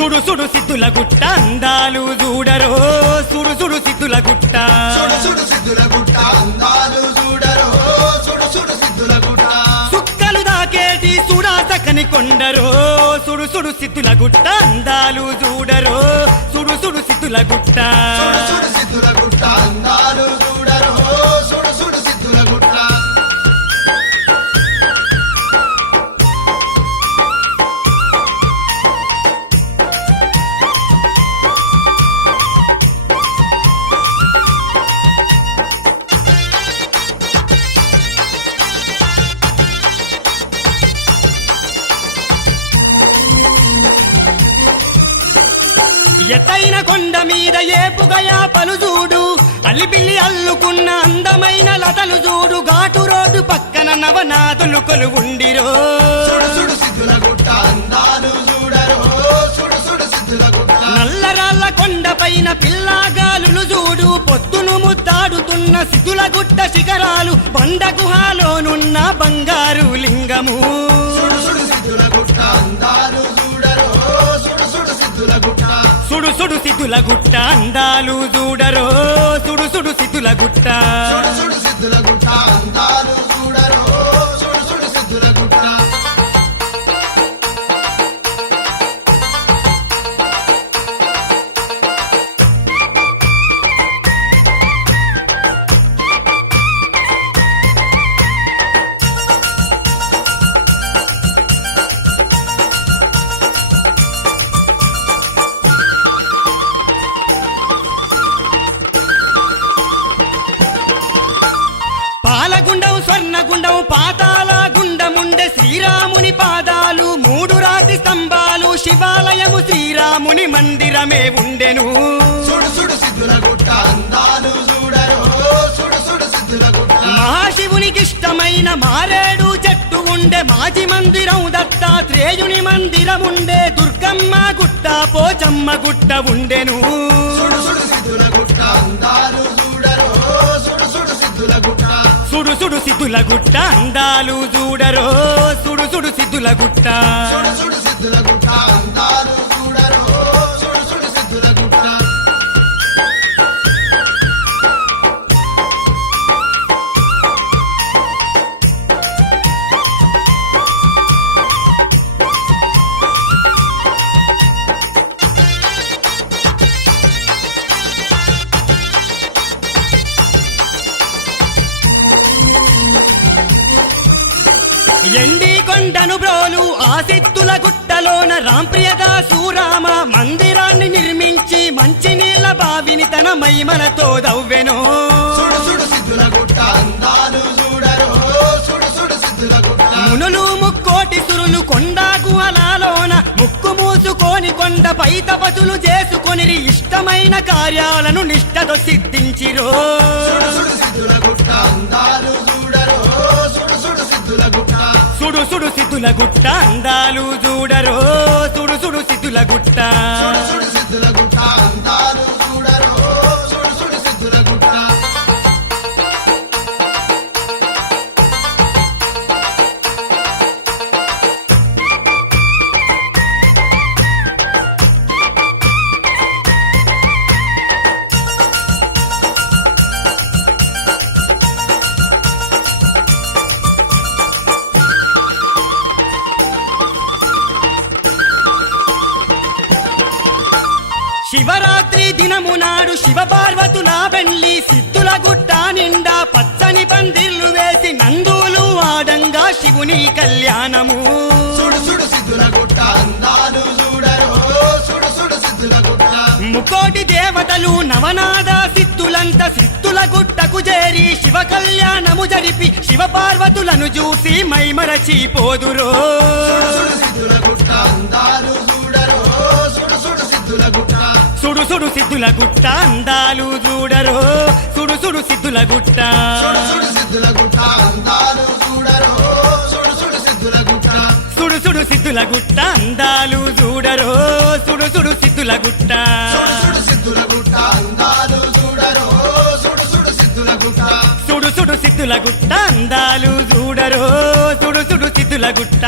సుడు సిద్ధుల గుట్ట అందాలు చూడరో. సుడు సుడు సిద్ధుల గుట్ట. సుడు సుడు సిద్ధుల గుట్ట అందాలు చూడరో. సుడు సుడు సిద్ధుల గుట్ట. సుక్కలు దాకేటి సుడాసకని కొండరో. సుడు సుడు సిద్ధుల గుట్ట అందాలు చూడరో. సుడు సుడు సిద్ధుల గుట్ట. సుడు సుడు సిద్ధుల గుట్ట అందాలు చూడరో. సుడు సుడు సిద్ధుల గుట్ట. ఎత్తైన కొండ మీద ఏపుగయా పలుజూడు అల్లిపిల్లి అల్లుకున్న అందమైన లతలు చూడు. ఘాటు రోడ్డు పక్కన నవనాథులు కొలువుండిరో. సిద్ధుల సిద్ధుల నల్లరాళ్ళ కొండ పైన పిల్లాగాలులు చూడు. పొద్దును ముద్దాడుతున్న సితుల గుట్ట శిఖరాలు. బండ గుహాలోనున్న బంగారు లింగము. సుడు సుడు సిద్ధుల గుట్ట అందాలు సిద్ధుల గుట్ట. సుడు సుడు సితుల గుట్ట అందాలు చూడరో. సుడు సుడు సితుల గుట్ట. సుడు సిద్ధుల గుట్ట అందాలు చూడరో. పాలగుండం స్వర్ణగుండం పాతాల గుండముండె శ్రీరాముని పాదాలు మూడు రాతి స్తంభాలు శివాలయము శ్రీరాముని మందిరమే ఉండెను. సుడు సుడు సిద్ధుల గుట్ట అందాలు చూడరో. సుడు సుడు సిద్ధుల గుట్ట. మహాశివునికి ఇష్టమైన మారేడు చెట్టు ఉండే మాజీ మందిరం దత్తాత్రేయుని మందిరం ఉండే దుర్గమ్మ గుట్ట పోచమ్మ గుట్ట ఉండెను. సుడు సుడు సిద్ధుల గుట్ట సుడు సుడు సిద్ధుల గుట్ట. అందాలు చూడరో సుడు సుడు సిద్ధుల గుట్ట. ఎండి కొండను బ్రోలు ఆ సిద్ధుల గుట్టలోన రాంప్రియదాసు రామ మందిరాన్ని నిర్మించి మంచినీళ్ళ బావిని తన మైమలతో దవ్వెను. సుడు సుడు సిద్ధుల గుట్ట అందాలు చూడరో సుడు సుడు సిద్ధుల గుట్ట. మునులు ముక్కోటి సురులు కొండా గుహలాలోన ముక్కు మూసుకొని కొండ పై తపసులు చేసుకొని ఇష్టమైన కార్యాలను నిష్టతో సిద్ధించిరో. సుడు సిద్ధుల గుట్ట అందాలు చూడరో సుడు సుడు సిద్ధుల గుట్ట. సుడు సుడు సిద్ధుల గుట్ట శివరాత్రి దినము నాడు శివ పార్వతుల పెళ్ళి సిద్ధుల గుట్ట నిండా పచ్చని పందిర్లు వేసి నందులు ఆడంగా శివుని కళ్యాణము. సుడు సుడు సిద్ధుల గుట్ట అందాలు చూడరో. సుడు సుడు సిద్ధుల గుట్ట. ముకోటి దేవతలు నవనాద సిద్ధులంత సిద్ధుల గుట్టకు చేరి శివ కళ్యాణము జరిపి శివ పార్వతులను చూసి మైమరచి పోదురో. సుడు సుడు సిద్ధుల గుట్ట అందాలు చూడరో సుడు సుడు సిద్ధుల గుట్ట సుడు సుడు సిద్ధుల గుట్ట అందాలు చూడరో సుడు సుడు సిద్ధుల గుట్ట సుడు సుడు సిద్ధుల గుట్ట అందాలు చూడరో. సుడు సుడు సిద్ధుల గుట్ట. సుడు సుడు సిద్ధుల గుట్ట అందాలు చూడరో సుడు సుడు సిద్ధుల గుట్ట సుడు సుడు సిద్ధుల గుట్ట అందాలు చూడరో సుడు సుడు సిద్ధుల గుట్ట సుడు సుడు సిద్ధుల గుట్ట అందాలు చూడరో సుడు సుడు సిద్ధుల గుట్ట